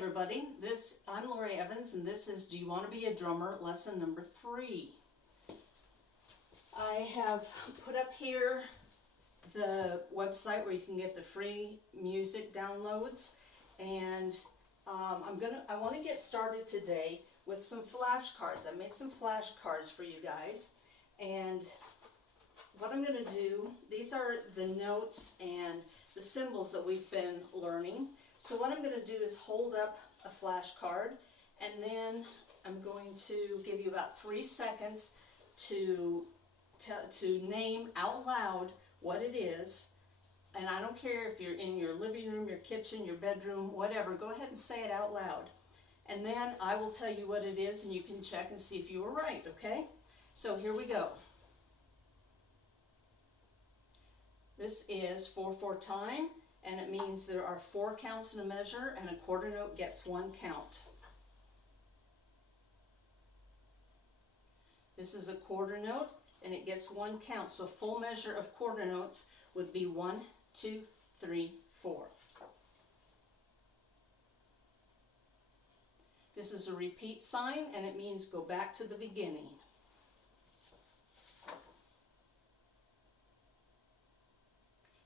everybody, I'm Lori Evans, and this is Do You Want to Be a Drummer? Lesson number 3. I have put up here the website where you can get the free music downloads, and I want to get started today with some flashcards. I made some flashcards for you guys, and what I'm going to do, these are the notes and the symbols that we've been learning. So what I'm going to do is hold up a flashcard, and then I'm going to give you about 3 seconds to name out loud what it is. And I don't care if you're in your living room, your kitchen, your bedroom, whatever, go ahead and say it out loud. And then I will tell you what it is, and you can check and see if you were right, okay? So here we go. This is 4/4 time, and it means there are 4 counts in a measure, and a quarter note gets 1 count. This is a quarter note, and it gets 1 count. So a full measure of quarter notes would be 1, 2, 3, 4. This is a repeat sign, and it means go back to the beginning.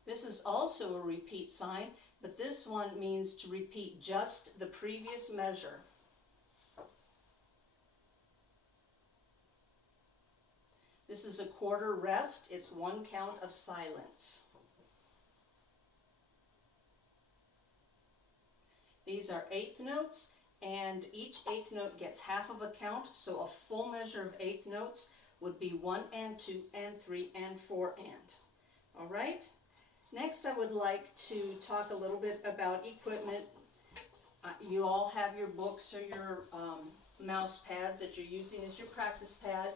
This is also a repeat sign, but this one means to repeat just the previous measure. This is a quarter rest. It's 1 count of silence. These are eighth notes, and each eighth note gets half of a count, so a full measure of eighth notes would be 1 and 2 and 3 and 4 and. All right? Next, I would like to talk a little bit about equipment. You all have your books or your mouse pads that you're using as your practice pad,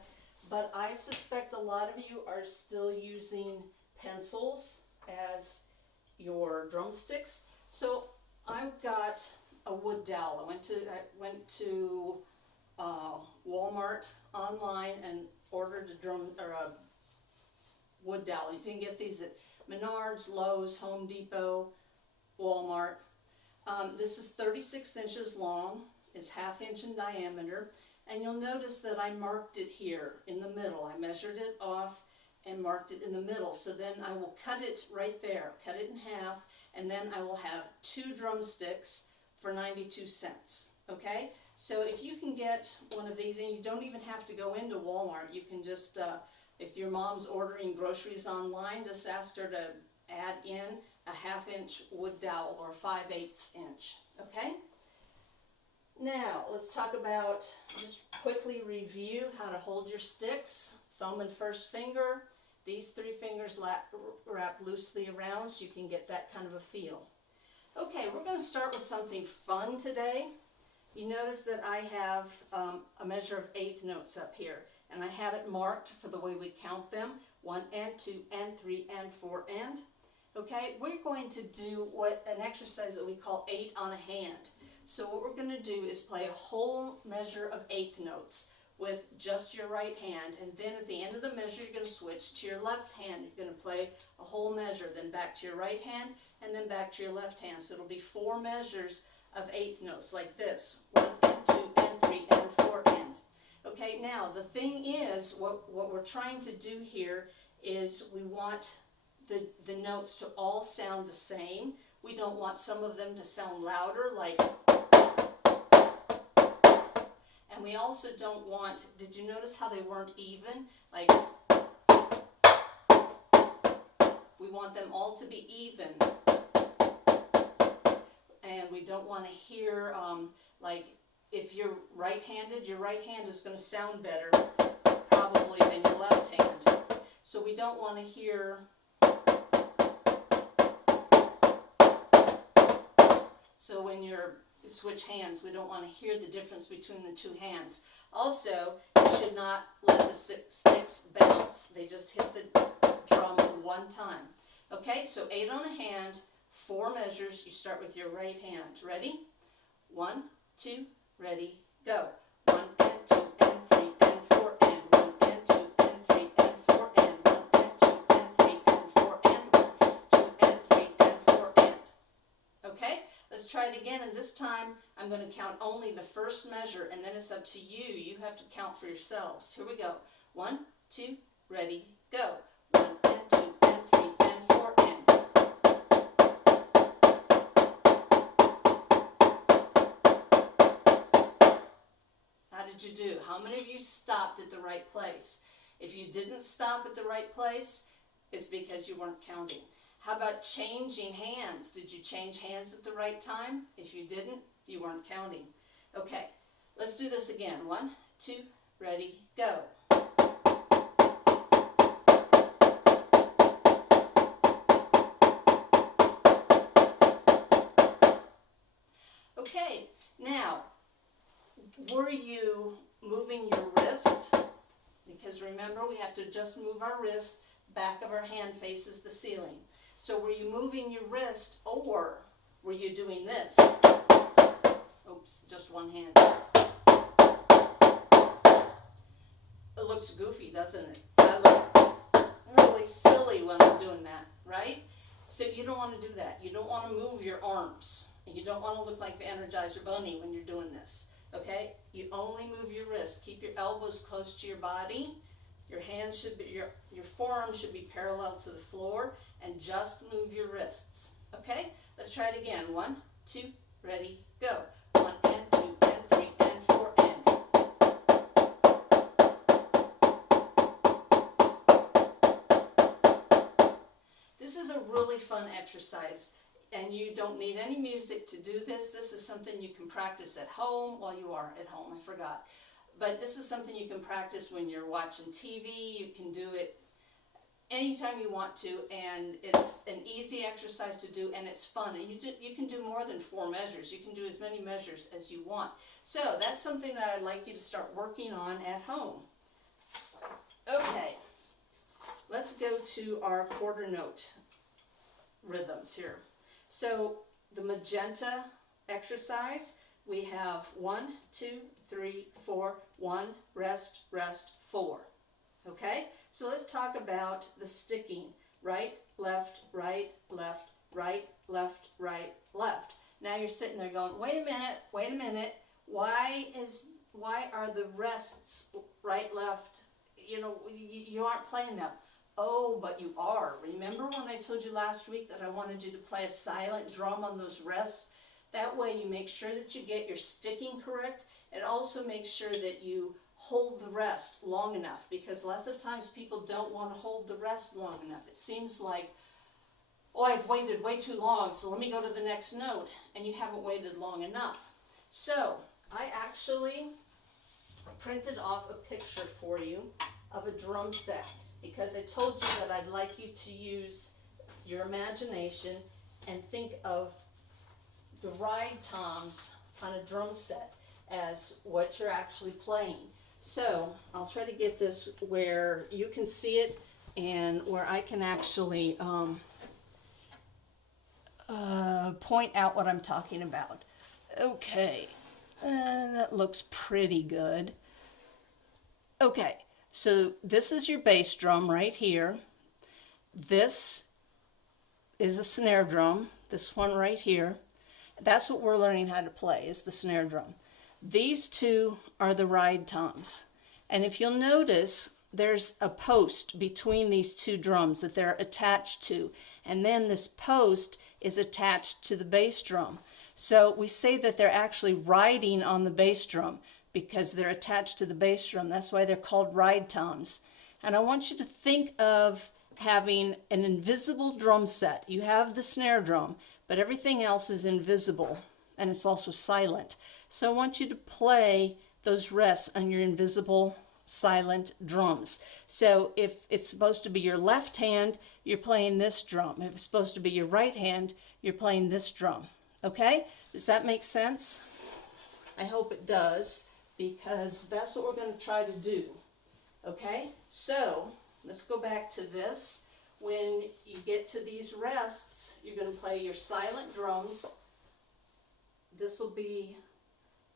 but I suspect a lot of you are still using pencils as your drumsticks. So I've got a wood dowel. I went to Walmart online and ordered a wood dowel. You can get these at Menards, Lowe's, Home Depot, Walmart. This is 36 inches long. It's 1/2 inch in diameter. And you'll notice that I marked it here in the middle. I measured it off and marked it in the middle. So then I will cut it right there, cut it in half, and then I will have 2 drumsticks for 92 cents. Okay? So if you can get one of these, and you don't even have to go into Walmart, you can just if your mom's ordering groceries online, just ask her to add in a 1/2 inch wood dowel or 5/8 inch, okay? Now, let's talk about, just quickly review how to hold your sticks. Thumb and first finger. These 3 fingers wrap loosely around so you can get that kind of a feel. Okay, we're going to start with something fun today. You notice that I have a measure of eighth notes up here. And I have it marked for the way we count them, 1 and 2 and 3 and 4 and. Okay, we're going to do an exercise that we call 8 on a hand. So what we're going to do is play a whole measure of eighth notes with just your right hand, and then at the end of the measure you're going to switch to your left hand. You're going to play a whole measure, then back to your right hand, and then back to your left hand. So it'll be 4 measures of eighth notes like this, 1 and 2 and 3 and 4 and. Okay, now the thing is, what we're trying to do here is we want the notes to all sound the same. We don't want some of them to sound louder, like, and we also don't want, did you notice how they weren't even? Like, we want them all to be even. And we don't want to hear, like, if you're right-handed, your right hand is going to sound better probably than your left hand. So we don't want to hear, so when you switch hands, we don't want to hear the difference between the 2 hands. Also, you should not let the sticks bounce. They just hit the drum 1 time. Okay, so 8 on a hand, 4 measures. You start with your right hand. Ready? 1, 2, ready, go. 1 and 2 and 3 and 4 and 1 and 2 and 3 and 4 and 1 and 2 and 3 and 4 and 1, 2 and 3 and 4 and. Okay, let's try try it again, and this time I'm going to count only the first measure, and then it's up to you. You have to count for yourselves. Here we go. 1, 2, ready, go. 1 and 2 and 3 and 4 and. How did you do? How many of you stopped at the right place? If you didn't stop at the right place, it's because you weren't counting. How about changing hands? Did you change hands at the right time? If you didn't, you weren't counting. Okay, let's do this again. 1, 2, ready, go. Okay, now, were you moving your wrist? Because remember, we have to just move our wrist, back of our hand faces the ceiling. So were you moving your wrist, or were you doing this? Oops, just one hand. It looks goofy, doesn't it? I look really silly when I'm doing that, right? So you don't want to do that. You don't want to move your arms. And you don't want to look like the Energizer Bunny when you're doing this, okay? You only move your wrist. Keep your elbows close to your body. Your hands should be, your forearms should be parallel to the floor, and just move your wrists, okay? Let's try it again. 1, 2, ready, go. 1 and 2 and 3 and 4 and. This is a really fun exercise, and you don't need any music to do this. This is something you can practice at home while you are at home. I forgot. But this is something you can practice when you're watching TV. You can do it anytime you want to, and it's an easy exercise to do, and it's fun. And you can do more than 4 measures. You can do as many measures as you want. So that's something that I'd like you to start working on at home. Okay, let's go to our quarter note rhythms here. So the magenta exercise, we have 1, 2, 3, 4, 1, rest, rest, 4. Okay? So let's talk about the sticking. Right, left, right, left, right, left, right, left. Now you're sitting there going, wait a minute. Why are the rests right, left? You know, you aren't playing them. Oh, but you are. Remember when I told you last week that I wanted you to play a silent drum on those rests? That way you make sure that you get your sticking correct. It also makes sure that you hold the rest long enough, because lots of times people don't want to hold the rest long enough. It seems like, oh, I've waited way too long, so let me go to the next note, and you haven't waited long enough. So I actually printed off a picture for you of a drum set, because I told you that I'd like you to use your imagination and think of the ride toms on a drum set as what you're actually playing. So I'll try to get this where you can see it and where I can actually point out what I'm talking about. Okay, that looks pretty good. Okay, so this is your bass drum right here. This is a snare drum, this one right here. That's what we're learning how to play, is the snare drum. These two are the ride toms. And if you'll notice, there's a post between these two drums that they're attached to. And then this post is attached to the bass drum. So we say that they're actually riding on the bass drum because they're attached to the bass drum. That's why they're called ride toms. And I want you to think of having an invisible drum set. You have the snare drum, but everything else is invisible, and it's also silent. So I want you to play those rests on your invisible, silent drums. So if it's supposed to be your left hand, you're playing this drum. If it's supposed to be your right hand, you're playing this drum. Okay? Does that make sense? I hope it does, because that's what we're going to try to do. Okay? So let's go back to this. When you get to these rests, you're going to play your silent drums. This will be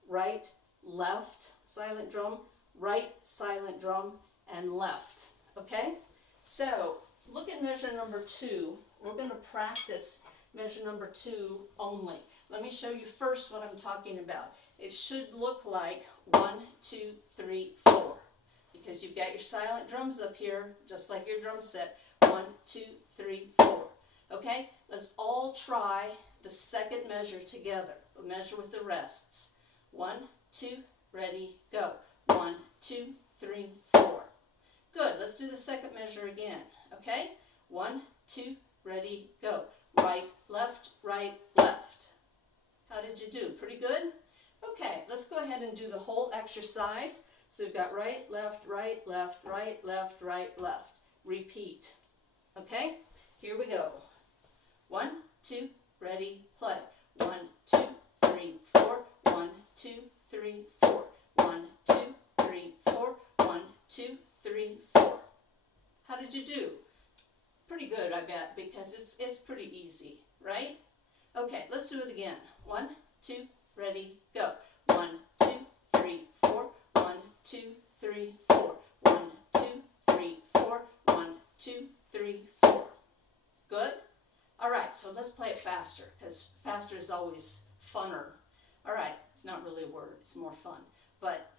right, left, silent drum, right, silent drum, and left. Okay? So look at measure number 2. We're going to practice measure number 2 only. let me show you first what I'm talking about. It should look like 1, 2, 3, 4. Because you've got your silent drums up here, just like your drum set. 1, 2, 3, 4. Okay? Let's all try the second measure together. We'll measure with the rests. 1, 2, ready, go. 1, 2, 3, 4. Good. Let's do the second measure again. Okay? 1, 2, ready, go. Right, left, left. How did you do? Pretty good? Okay, let's go ahead and do the whole exercise. So we've got right, left, right, left, right, left, right, left. Repeat. Okay? Here we go. 1, 2, ready, play. 1, 2, 3, 4. 1, 2, 3, 4. 1, 2, 3, 4. 1, 2, 3, 4. How did you do? Pretty good, I bet, because it's pretty easy, right? Okay, let's do it again. 1, 2, ready, go. 1, 2, 3, 4. 1, 2, 3, 4. 1, 2, 3, 4. 1, 2, 3, 4. Good? All right, so let's play it faster, because faster is always funner. All right, it's not really a word, it's more fun, but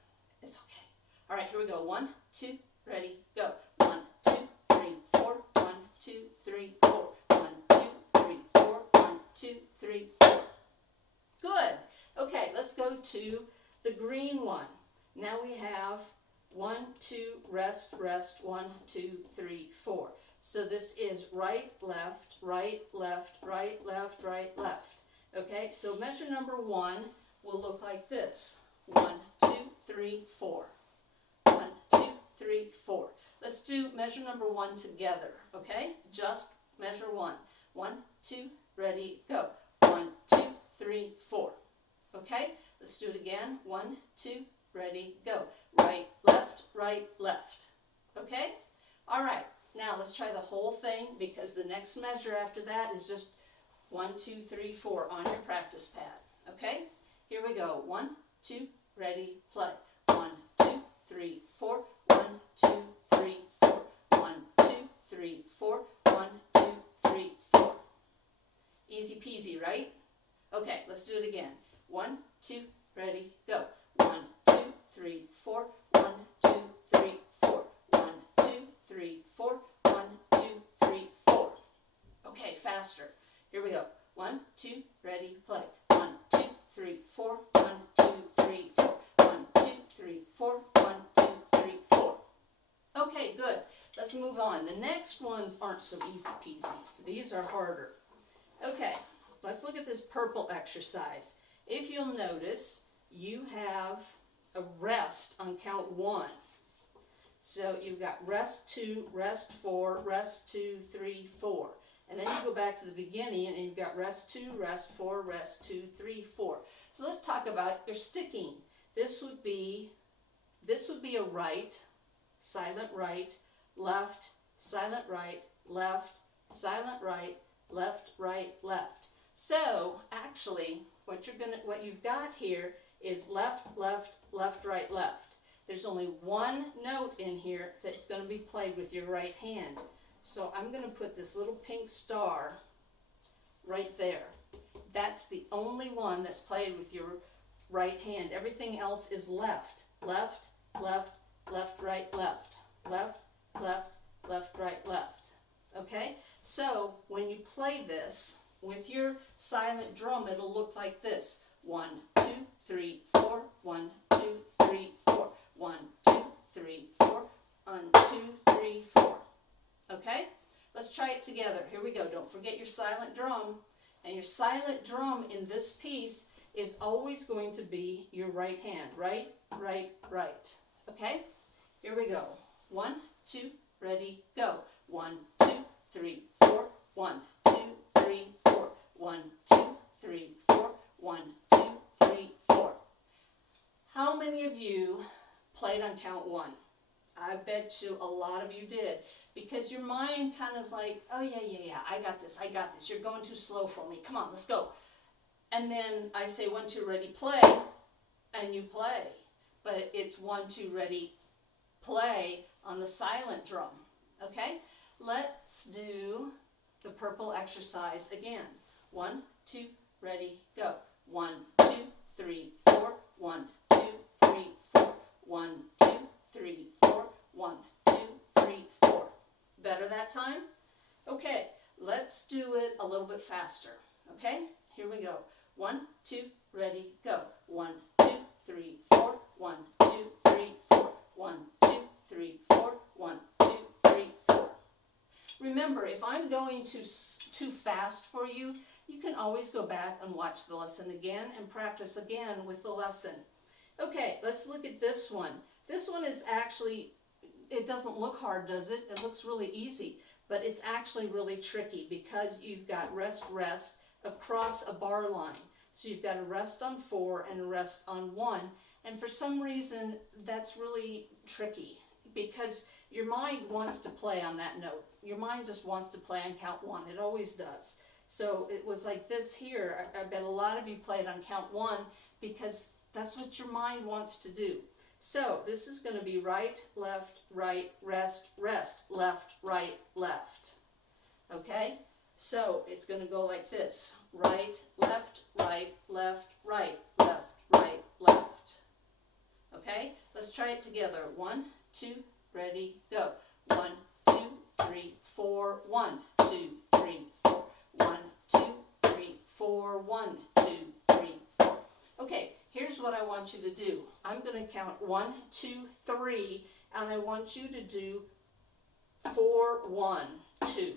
it's okay. All right, here we go. 1, 2, ready, go. 1, 2, 3, 4. 1, 2, 3, 4. 1, 2, 3, 4. 1, 2, 3, 4. Good. Okay, let's go to the green one. Now we have 1, 2, rest, rest, 1, 2, 3, 4. So this is right, left, right, left, right, left, right, left. Okay, so measure number 1 will look like this. 1, 2, 3, 4. 1, 2, 3, 4. Let's do measure number 1 together, okay? Just measure 1. 1, 2, ready, go. 1, 2, 3, 4. Okay, let's do it again. 1, 2, ready, go. Right, left. Okay? All right, now let's try the whole thing, because the next measure after that is just 1, 2, 3, 4 on your practice pad. Okay? Here we go. 1, 2, ready, play. 1, 2, 3, 4. 1, 2, 3, 4. 1, 2, 3, 4. 1, 2, 3, 4. Easy peasy, right? Okay, let's do it again. 1, 2, ready, go. 1, 2, 3, 4. 1, 2, 3, 4. 1, 2, 3, 4. 1, 2, 3, 4. Okay, faster. Here we go. 1, 2, ready, play. 1, 2, 3, 4. 1, 2, 3, 4. 1, 2, 3, 4. 1, 2, 3, 4. Okay, good. Let's move on. The next ones aren't so easy peasy. These are harder. Okay, let's look at this purple exercise. If you'll notice, you have a rest on count 1. So you've got rest 2, rest 4, rest 2, 3, 4. And then you go back to the beginning and you've got rest 2, rest 4, rest 2, 3, 4. So let's talk about your sticking. This would be a right, silent right, left, silent right, left, silent right, left, right, left. So actually what you've got here is left, left, left, right, left. There's only one note in here that's going to be played with your right hand. So I'm going to put this little pink star right there. That's the only one that's played with your right hand. Everything else is left. Left, left, left, right, left. Left, left, left, right, left. Okay? So when you play this with your silent drum, it'll look like this. 1, 2, 3, 4. 1, 2, 3, 4. 1, 2, 3, 4. 1, 2, 3, 4. Okay? Let's try it together. Here we go. Don't forget your silent drum. And your silent drum in this piece is always going to be your right hand. Right, right, right. Okay? Here we go. 1, 2, ready, go. 1, 2, 3, 4. 1, 2, 3, 4. 1, 2, 3, 4. 1, 2, 3, 4. How many of you played on count 1? I bet you a lot of you did, because your mind kind of is like, oh yeah, I got this. You're going too slow for me. Come on, let's go. And then I say 1, 2, ready, play, and you play. But it's 1, 2, ready, play on the silent drum. Okay? Let's do the purple exercise again. 1, 2, ready, go. 1, 2, 3, 4. 1, 2, 3, 4. 1, 2, 3, 4. 1, 2, 3, 4. Better that time? Okay, let's do it a little bit faster. Okay, here we go. 1, 2, ready, go. 1, 2, 3, 4. 1, 2, 3, 4. 1, 2, 3, 4. 1, 2, 3, 4. Remember, if I'm going too fast for you, you can always go back and watch the lesson again and practice again with the lesson. Okay, let's look at this one. This one is actually, it doesn't look hard, does it? It looks really easy, but it's actually really tricky because you've got rest, rest across a bar line. So you've got a rest on 4 and a rest on 1, and for some reason that's really tricky because your mind wants to play on that note. Your mind just wants to play on count 1. It always does. So it was like this here. I bet a lot of you played on count 1 because that's what your mind wants to do. So this is going to be right, rest, rest, left, right, left. Okay? So it's going to go like this. Right, left, right, left, right, left, right, left. Okay? Let's try it together. 1, 2, ready, go. 1, 2, 3, 4. 1, 2, 3, 4. 1, 2, 3, 4. 1, 2, 3, 4. Okay, here's what I want you to do. I'm going to count 1, 2, 3, and I want you to do 4, 1, 2.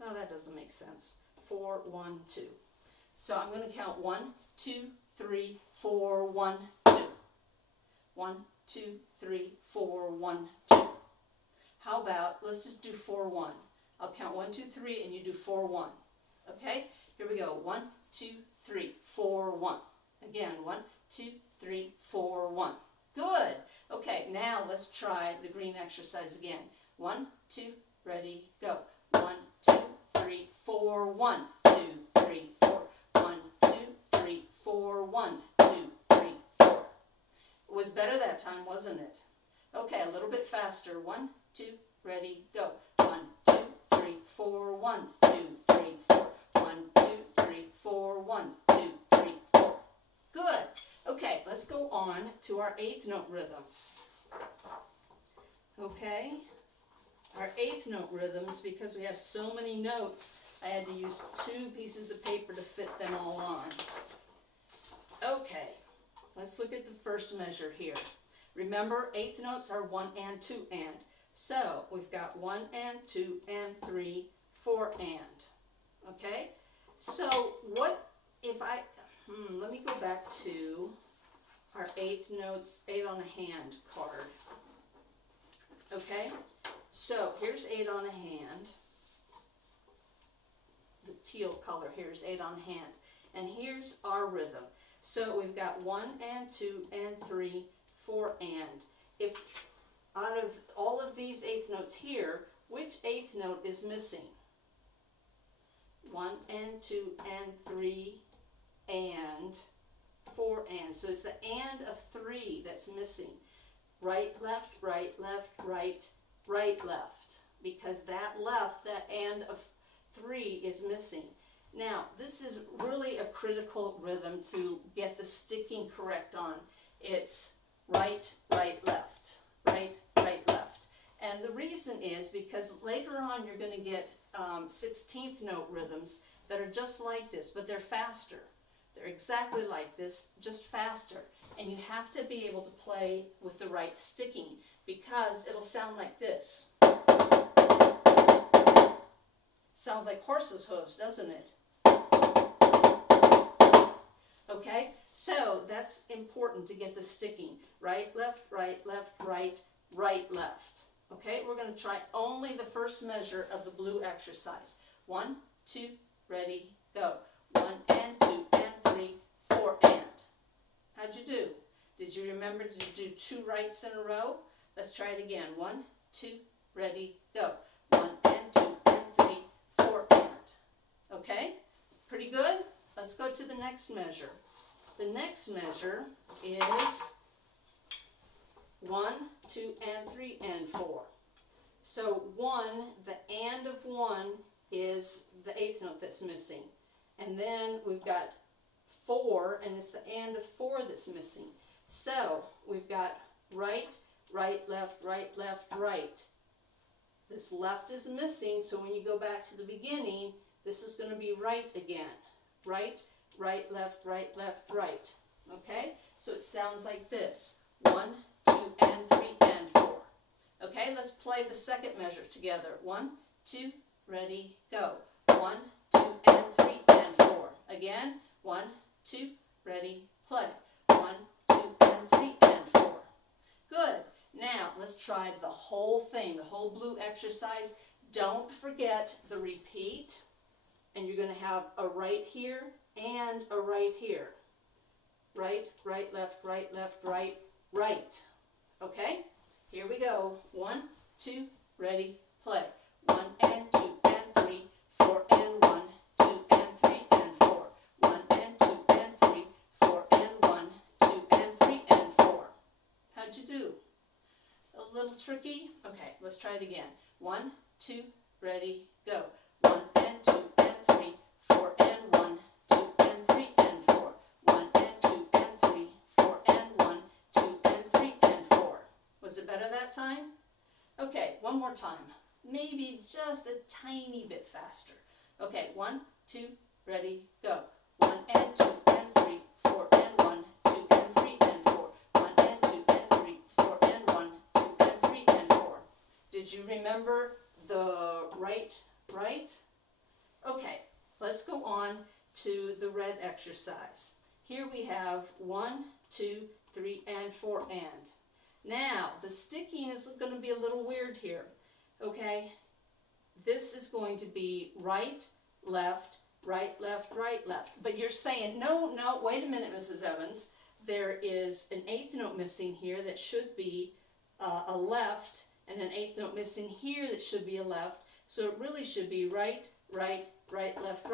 No, that doesn't make sense. 4, 1, 2. So I'm going to count 1, 2, 3, 4, 1, 2. 1, 2, 3, 4, 1, 2. How about, let's just do 4, 1. I'll count 1, 2, 3, and you do 4, 1. Okay? Here we go. 1, 2, 3, 4, 1. Again, 1, 2, 3, 4, 1. Good. Okay, now let's try the green exercise again. 1, 2, ready, go. 1, 2, 3, 4, 1, 2, 3, 4. 1, 2, 3, 4, 1, 2, 3, 4. It was better that time, wasn't it? Okay, a little bit faster. 1, 2, ready, go. 1, 2, 3, 4, 1, 2, 3, 4. 1, 2, 3, 4, 1, 2, 3, 4. Good. Okay, let's go on to our 8th note rhythms. Okay, our 8th note rhythms, because we have so many notes, I had to use 2 pieces of paper to fit them all on. Okay, let's look at the first measure here. Remember, 8th notes are 1 and 2 and. So we've got 1 and 2 and 3, 4 and. Okay? So what if I, let me go back to our 8th notes, 8 on a hand card. Okay? So here's 8 on a hand. The teal color here is 8 on a hand. And here's our rhythm. So we've got 1 and 2 and 3, 4 and. If out of all of these 8th notes here, which 8th note is missing? 1 and 2 and 3 and 4 and. So it's the and of 3 that's missing. Right, left, right, left, right, right, left. Because that left, that and of 3 is missing. Now, this is really a critical rhythm to get the sticking correct on. It's right, right, left, right, right, left. And the reason is because later on you're going to get 16th note rhythms that are just like this, but they're faster. They're exactly like this, just faster. And you have to be able to play with the right sticking because it'll sound like this. Sounds like horse's hooves, doesn't it? Okay, so that's important to get the sticking. Right, left, right, right, left. Okay, we're going to try only the first measure of the blue exercise. 1, 2, ready, go. 1 and 2 and 3, 4 and. How'd you do? Did you remember to do 2 rights in a row? Let's try it again. 1, 2, ready, go. 1 and 2 and 3, 4 and. Okay, pretty good? Let's go to the next measure. The next measure is 1, 2, and 3, and 4. So 1, the and of 1 is the 8th note that's missing. And then we've got 4, and it's the and of 4 that's missing. So we've got right, right, left, right, left, right. This left is missing, so when you go back to the beginning, this is going to be right again. Right, right, left, right, right. Okay? So it sounds like this. 1, 2, and 3, and 4. Okay, let's play the second measure together. 1, 2, ready, go. 1, 2, and 3, and 4. Again, 1, 2, ready, play. 1, 2, and 3, and 4. Good. Now, let's try the whole thing, the whole blue exercise. Don't forget the repeat, and you're going to have a right here and a right here. Right, right, left, right, right. Okay? Here we go. 1, 2, ready, play. 1 and 2 and 3, 4 and 1, 2 and 3 and 4. 1 and 2 and 3, 4 and 1, 2 and 3 and 4. How'd you do? A little tricky? Okay, let's try it again. 1, 2, ready, go. 1 and 2 and 3, 4 and 1, 2 and 3 and 4. 1 and 2 and 3, 4 and 1, 2 and 3 and 4. Was it better that time? Okay, one more time. Maybe just a tiny bit faster. Okay, 1, 2, ready, go. 1 and 2 and 3, 4 and 1, 2 and 3 and 4. 1 and 2 and 3, 4 and 1, 2 and 3 and 4. Did you remember the right? Okay, let's go on to the red exercise. Here we have 1, 2, 3, and 4 and. Now, the sticking is going to be a little weird here. Okay, this is going to be right, left, right, left, right, left. But you're saying, no, wait a minute, Mrs. Evans. There is an eighth note missing here that should be a left, and an eighth note missing here that should be a left. So it really should be right, right, right, left.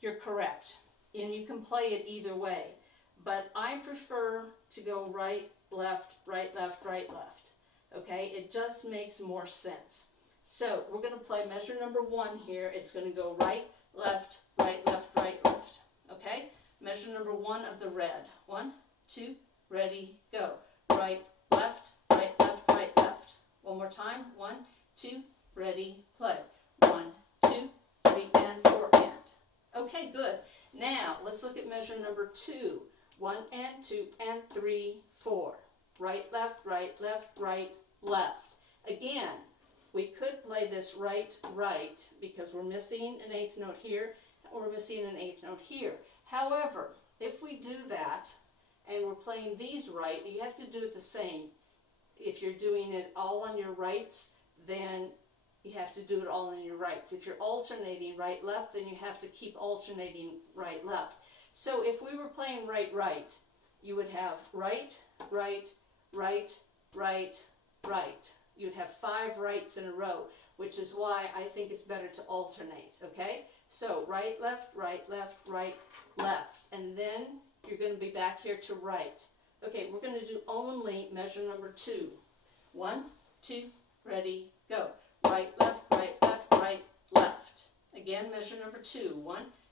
You're correct. And you can play it either way. But I prefer to go right, left, right, left. Okay, it just makes more sense. So we're going to play measure number 1 here. It's going to go right, left. Okay, measure number 1 of the red. 1, 2, ready, go. Right, left. One more time. 1, 2, ready, play. 1, 2, 3, and 4 and. Okay, good. Now let's look at measure number 2. 1 and 2 and 3, 4. Right, left. Again, we could play this right, because we're missing an eighth note here, and we're missing an eighth note here. However, if we do that, and we're playing these right, you have to do it the same. If you're doing it all on your rights, then you have to do it all on your rights. If you're alternating right, left, then you have to keep alternating right, left. So if we were playing right, you would have right. You'd have 5 rights in a row, which is why I think it's better to alternate, okay? So right, left, and then you're going to be back here to right. Okay, we're going to do only measure number 2. 1, 2, ready, go. Right, left. Again, measure number 2. 1,